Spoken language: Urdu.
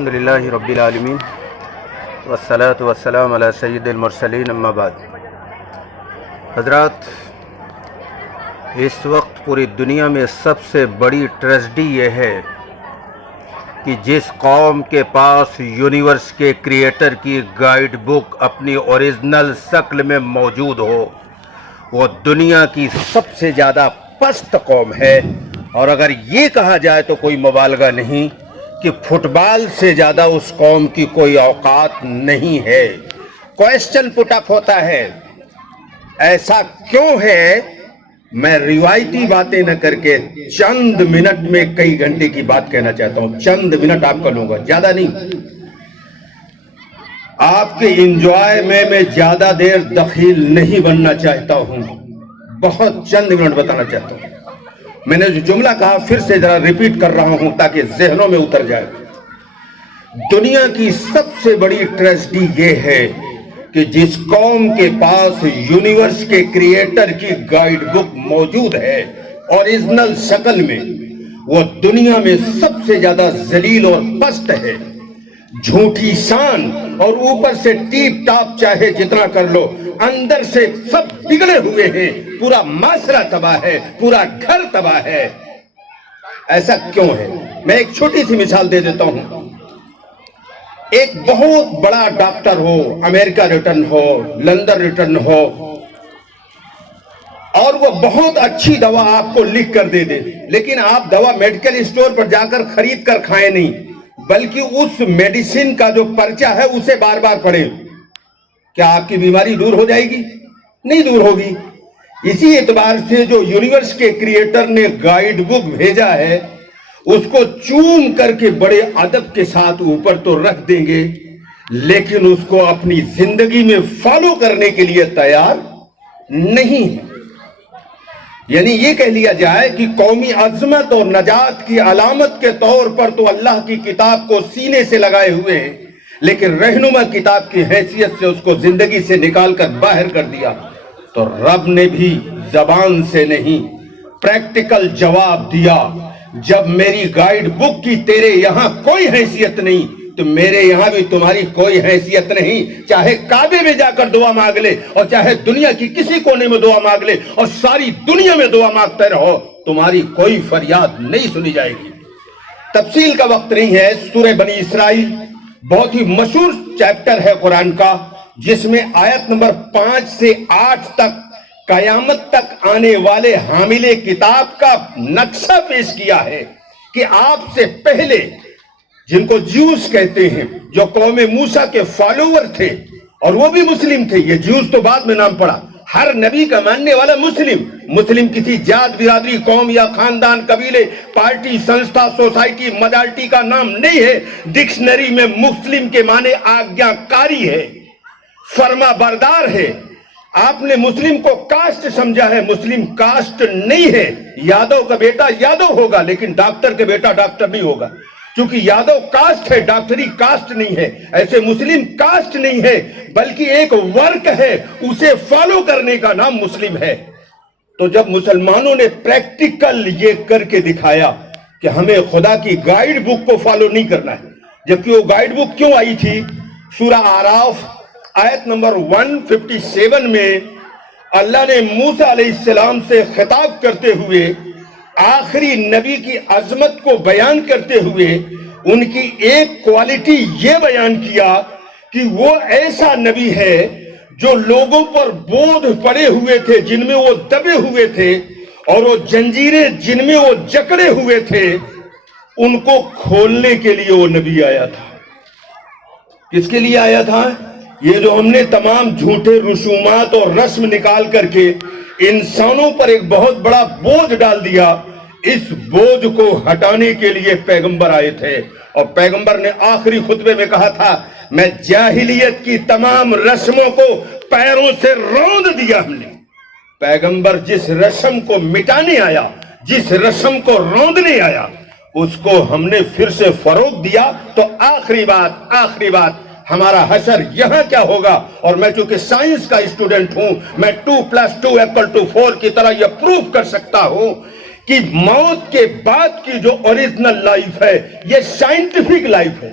الحمدللہ رب العالمین والصلاة والسلام علی سید المرسلین اما بعد. حضرات، اس وقت پوری دنیا میں سب سے بڑی ٹریجڈی یہ ہے کہ جس قوم کے پاس یونیورس کے کریٹر کی گائیڈ بک اپنی اوریجنل شکل میں موجود ہو، وہ دنیا کی سب سے زیادہ پست قوم ہے. اور اگر یہ کہا جائے تو کوئی مبالغہ نہیں کہ فٹ بال سے زیادہ اس قوم کی کوئی اوقات نہیں ہے. کویسچن پٹ اپ ہوتا ہے، ایسا کیوں ہے؟ میں روایتی باتیں نہ کر کے چند منٹ میں کئی گھنٹے کی بات کہنا چاہتا ہوں. چند منٹ آپ کا لوں گا، زیادہ نہیں. آپ کے انجوائے میں زیادہ دیر دخیل نہیں بننا چاہتا ہوں، بہت چند منٹ بتانا چاہتا ہوں. میں نے جو جملہ کہا پھر سے ذرا ریپیٹ کر رہا ہوں تاکہ ذہنوں میں اتر جائے. دنیا کی سب سے بڑی ٹریجڈی یہ ہے کہ جس قوم کے پاس یونیورس کے کریٹر کی گائیڈ بک موجود ہے اوریجنل شکل میں، وہ دنیا میں سب سے زیادہ ذلیل اور پست ہے. جھوٹی شان اور اوپر سے ٹیپ ٹاپ چاہے جتنا کر لو، اندر سے سب بگڑے ہوئے ہیں. پورا معاشرہ تباہ ہے، پورا گھر تباہ ہے. ایسا کیوں ہے؟ میں ایک چھوٹی سی مثال دے دیتا ہوں. ایک بہت بڑا ڈاکٹر ہو، امریکہ ریٹرن ہو، لندن ریٹرن ہو، اور وہ بہت اچھی دوا آپ کو لکھ کر دے دے، لیکن آپ دوا میڈیکل اسٹور پر جا کر خرید کر کھائیں نہیں، بلکہ اس میڈیسن کا جو پرچہ ہے اسے بار بار پڑھیں. کیا آپ کی بیماری دور ہو جائے گی؟ نہیں دور ہوگی. اسی اعتبار سے جو یونیورس کے کریٹر نے گائیڈ بک بھیجا ہے، اس کو چوم کر کے بڑے ادب کے ساتھ اوپر تو رکھ دیں گے، لیکن اس کو اپنی زندگی میں فالو کرنے کے لیے تیار نہیں. یعنی یہ کہہ لیا جائے کہ قومی عظمت اور نجات کی علامت کے طور پر تو اللہ کی کتاب کو سینے سے لگائے ہوئے ہیں، لیکن رہنما کتاب کی حیثیت سے اس کو زندگی سے نکال کر باہر کر دیا. تو رب نے بھی زبان سے نہیں، پریکٹیکل جواب دیا. جب میری گائیڈ بک کی تیرے یہاں کوئی حیثیت نہیں تو میرے یہاں بھی تمہاری کوئی حیثیت نہیں. چاہے کعبے میں جا کر دعا مانگ لے اور چاہے دنیا کی کسی کونے میں دعا مانگ لے اور ساری دنیا میں دعا مانگتے رہو، تمہاری کوئی فریاد نہیں سنی جائے گی. تفصیل کا وقت نہیں ہے. سورہ بنی اسرائیل بہت ہی مشہور چیپٹر ہے قرآن کا، جس میں آیت نمبر 5 سے 8 تک قیامت تک آنے والے حامل کتاب کا نقشہ پیش کیا ہے کہ آپ سے پہلے جن کو جیوز کہتے ہیں، جو قوم موسیٰ کے فالوور تھے اور وہ بھی مسلم تھے. یہ جیوز تو بعد میں نام پڑا. ہر نبی کا ماننے والا مسلم کسی جات برادری، قوم یا خاندان، قبیلے، پارٹی، سنستھا، سوسائٹی، میجارٹی کا نام نہیں ہے. ڈکشنری میں مسلم کے معنی آگیا کاری ہے، فرما بردار ہے. آپ نے مسلم کو کاسٹ سمجھا ہے، مسلم کاسٹ نہیں ہے. یادو کا بیٹا یادو ہوگا لیکن ڈاکٹر کے بیٹا ڈاکٹر نہیں ہوگا، کیونکہ یادو کاسٹ ہے، ڈاکٹری کاسٹ نہیں ہے. ایسے مسلم کاسٹ نہیں ہے بلکہ ایک ورک ہے، اسے فالو کرنے کا نام مسلم ہے. تو جب مسلمانوں نے پریکٹیکل یہ کر کے دکھایا کہ ہمیں خدا کی گائیڈ بک کو فالو نہیں کرنا ہے، جبکہ وہ گائیڈ بک کیوں آئی تھی؟ سورہ اعراف آیت نمبر 157 میں اللہ نے موسیٰ علیہ السلام سے خطاب کرتے ہوئے، آخری نبی کی عظمت کو بیان کرتے ہوئے، ان کی ایک کوالٹی یہ بیان کیا کہ وہ ایسا نبی ہے جو لوگوں پر بودھ پڑے ہوئے تھے، جن میں وہ دبے ہوئے تھے، اور وہ جنجیریں جن میں وہ جکڑے ہوئے تھے، ان کو کھولنے کے لیے وہ نبی آیا تھا. کس کے لیے آیا تھا؟ یہ جو ہم نے تمام جھوٹے رسومات اور رسم نکال کر کے انسانوں پر ایک بہت بڑا بوجھ ڈال دیا، اس بوجھ کو ہٹانے کے لیے پیغمبر آئے تھے. اور پیغمبر نے آخری خطبے میں کہا تھا، میں جاہلیت کی تمام رسموں کو پیروں سے روند دیا. ہم نے پیغمبر جس رسم کو مٹانے آیا، جس رسم کو روندنے آیا، اس کو ہم نے پھر سے فروغ دیا. تو آخری بات ہمارا حشر یہاں کیا ہوگا؟ اور میں چونکہ سائنس کا اسٹوڈنٹ ہوں، میں 2+2=4 کی طرح یہ پروف کر سکتا ہوں کہ موت کے بعد کی جو اوریجنل لائف ہے یہ سائنٹیفک لائف ہے.